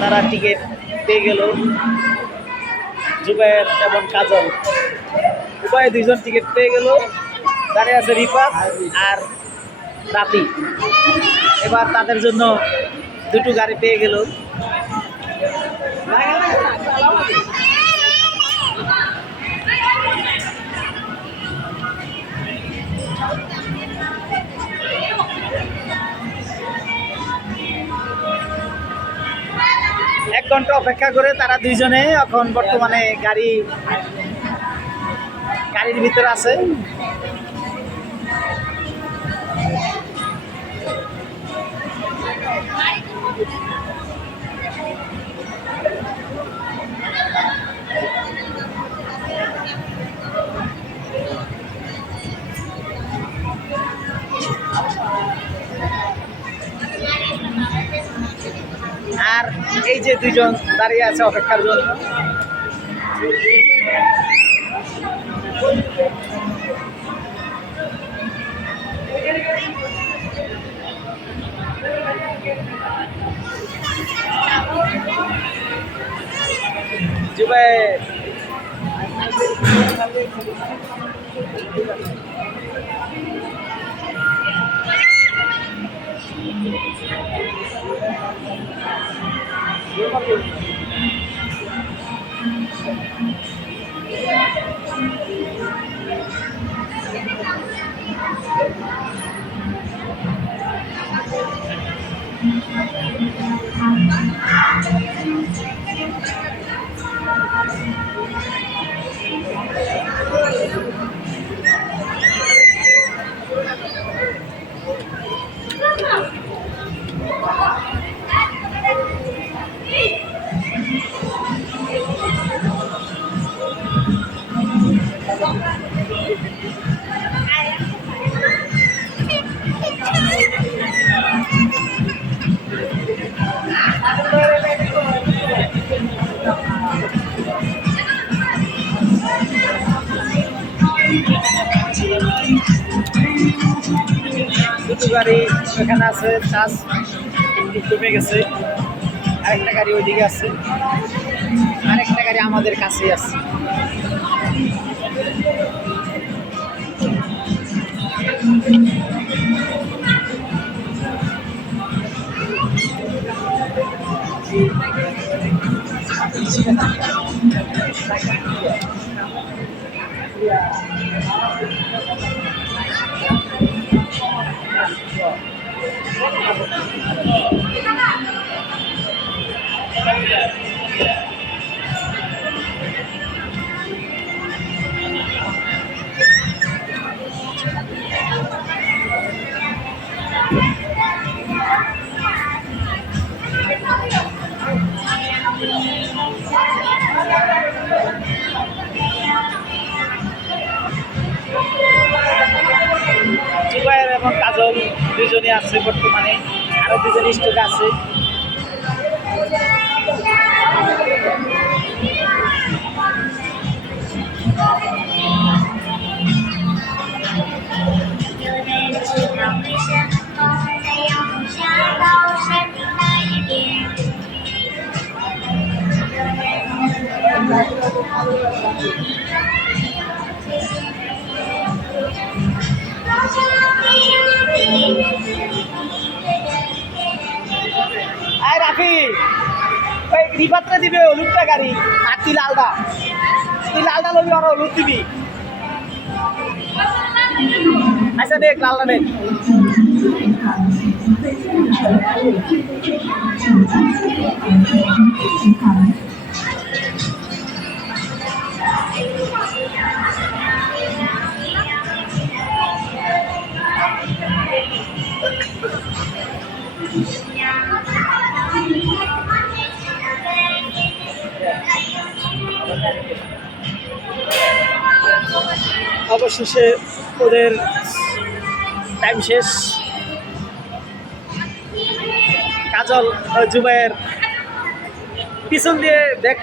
তারা টিকিট পেয়ে গেল। জুবায়ের এবং কাজল উভয়ে দুইজন টিকিট পেয়ে গেল। দাঁড়িয়ে আছে রিফাত আর রাফি। এবার তাদের জন্য দুটো গাড়ি পেয়ে গেল। এক ঘন্টা অপেক্ষা করে তারা দুইজনে এখন বর্তমানে গাড়ির ভিতরে আছে। আর এই যে দুইজন দাঁড়িয়ে আছে অপেক্ষার জন্য। জুবায়ের দুটো গাড়ি এখানে আছে, চার্জ একটু কমে গেছে। আরেকটা গাড়ি ওইদিকে আছে, আরেকটা গাড়ি আমাদের কাছেই আছে। জুবায়ের এবং কাজল দুজনই আছে বর্তমানে, আরো দুজন স্টক আছে। আয় রাফি, ওই রিফাতটা দিবে হলুদটা গাড়ি, আর তুই লালদা লবি, আর হলুদ দিবি। আচ্ছা দেখ, লালদা দেখ। অবশেষে ওদের টাইম শেষ। কাজল জুবায়ের পিছন দিয়ে দেখ,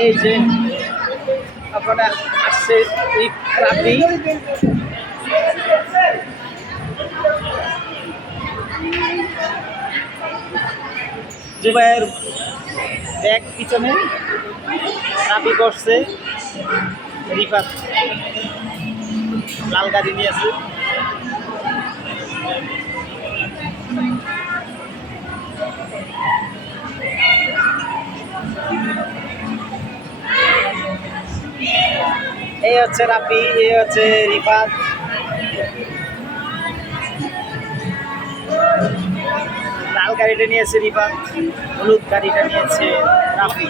এই যে আপনারা আসছে রাফি। জুবাইয়ের ব্যাগ পিছনে, রাবি বসছে, রিফাত লাল গাড়ি নিয়ে আছে। এই হচ্ছে রাবি, এই হচ্ছে রিফাত। লাল গাড়িটা নিয়েছে রিফাত, হলুদ গাড়িটা নিয়েছে রাফি।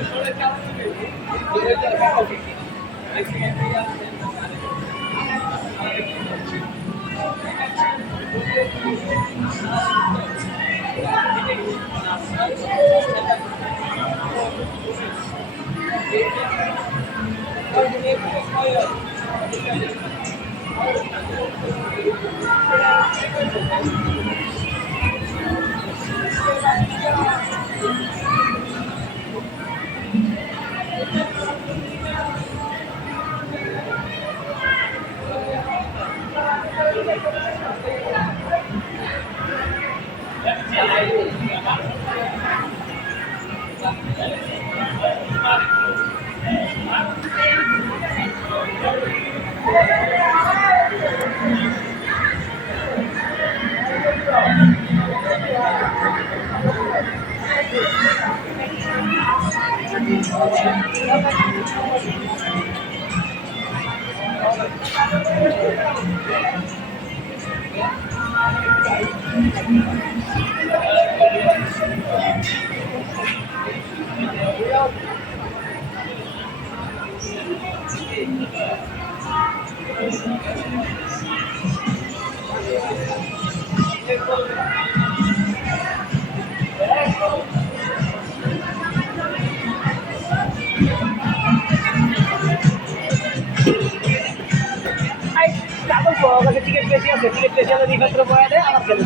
টিকিট বেশি আছে, টিকিট বেশি আছে, রিফাত্রে পয়া দেয় আমার গেল।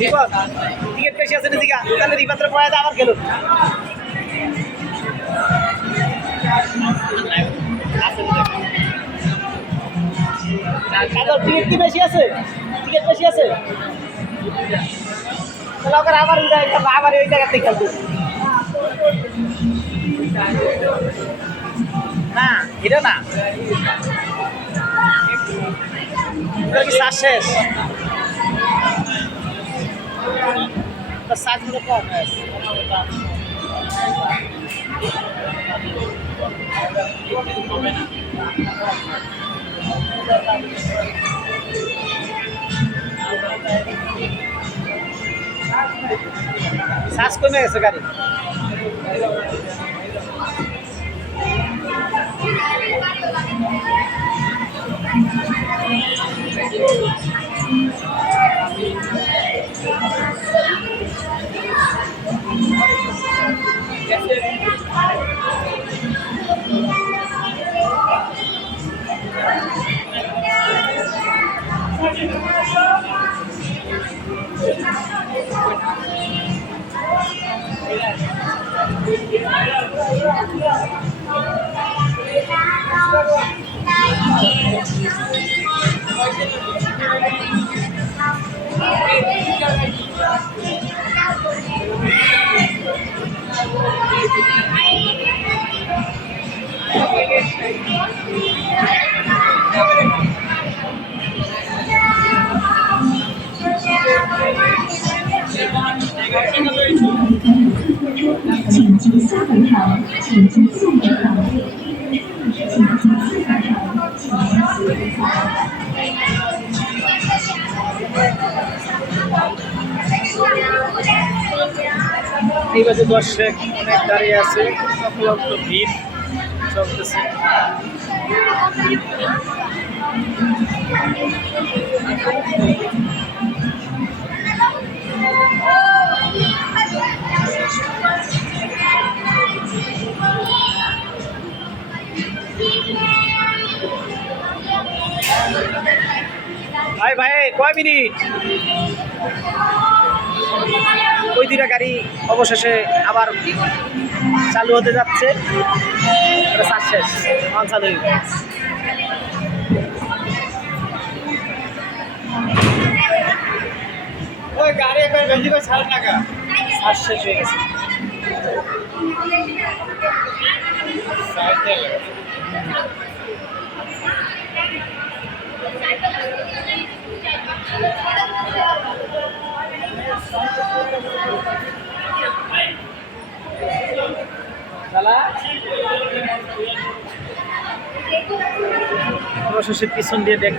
রিফাত টিকিট বেশি আছে না জিগা, তাহলে রিফাত্রে পয়া দেয় আমার গেল। টিকিট কি বেশি আছে? টিকিট বেশি আছে, তাহলে ওকে আবার আবার ওই জায়গা থেকে খেলতে না, এটা না কি শ্বাস শেষ, শ্বাসগুলো কম শ্বাস কমে গেছে গাড়ি।请及下回场，请及下回场，请及下回场，请及下回场。 এই বাজে দর্শক অনেক দাঁড়িয়ে আছে, অপলব্ধ ভিড় চলতেছে। ভাই ভাই কয় মিনিট? ওই দুইটা গাড়ি অবশেষে আবার চালু হতে যাচ্ছে। শ্বাস শেষ, চালু হয়ে গেছে। ওই গাড়ি একবার বেশি করে ছাড়েন না। শ্বাস শেষ হয়ে গেছে। অবশেষে পিছন দিয়ে ব্যাক